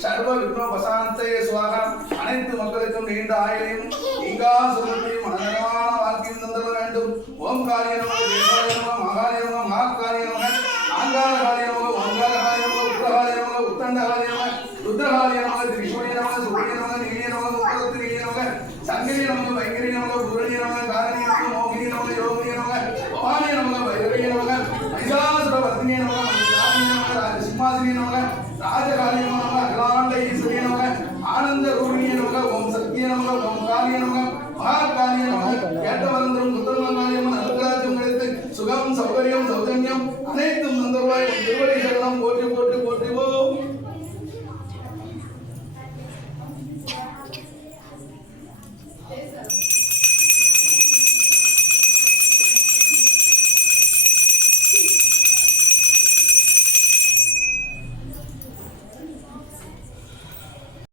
சர்வ விக்னோபசாந்தே சுவாகா. அனைத்து மக்களுக்கும் நீண்ட ஆயுளையும் நீங்கா சுகத்தையும் மனதரமான வாழ்க்கையும் தந்தர வேண்டும். ஓம் காளிய நமக, தேவாய நமக, மகாலிய நமக, மகாகாலிய நமக, ஆங்காரகாலிய நமக, ஓங்காரகாலிய நமக, உக்ரகாலிய நமக, உத்தண்டகாலிய நமக, ருத்ரகாலிய நமக, திரிசூலிய நமக, சூரிய நமக, நீலிய நமக, முப்பத்திரிலிய நமக, சங்கிலி நமக, வைங்கரி நமக, பூரணி நமக, காரணி நமக, மோகினி நமக, யோகினி நமக, பவானிய நமக, வைரவிய நமக, மகிஷாசுரவர்த்தினிய நமக, மகிஷாசினி நமக, ராஜசிம்மாசினி நமக, ராஜகாலிய நமக, அகிலாண்ட ஈஸ்வரிய நமக, ஆனந்த ரூபிணிய நமக, ஓம் சக்திய நமக, ஓம் காலிய நமக,